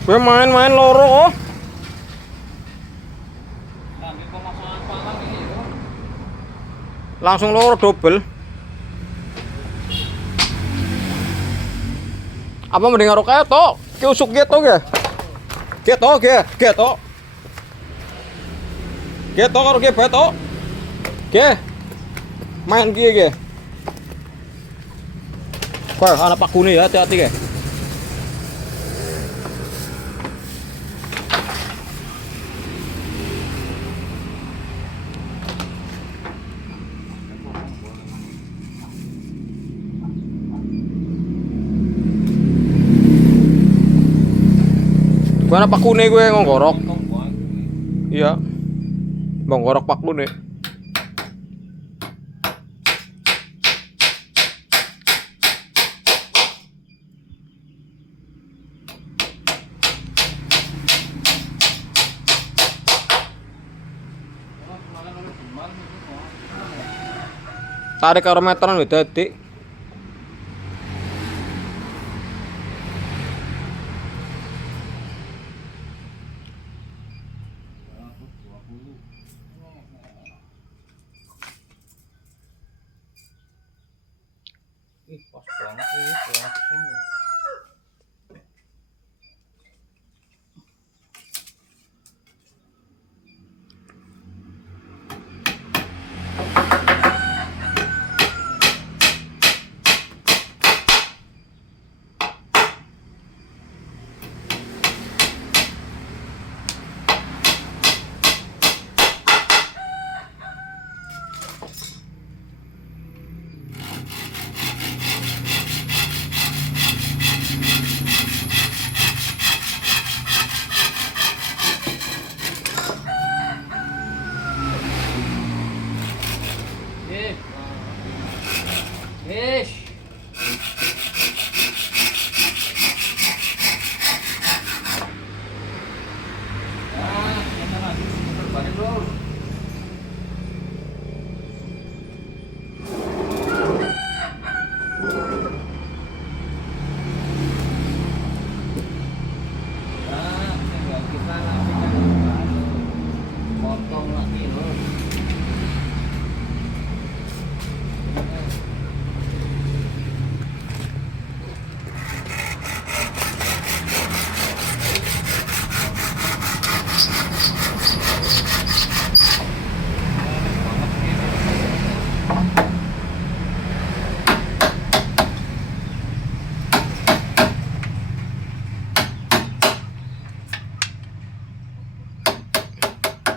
Gue main-main loro. Oh. Langsung loro double. Apa mending karo ketok? Ki usuk ketok ya. Ketok ge, ketok. Ketok karo ge betok. Ge. Main ki ge. Wah, anak pakune ya, hati-hati ge. Gue anak pakune gue ngorok. Iya. Bang ngorok pakune. Tarik karo meteran beda dik. Ih, pas banget ini, banget semua.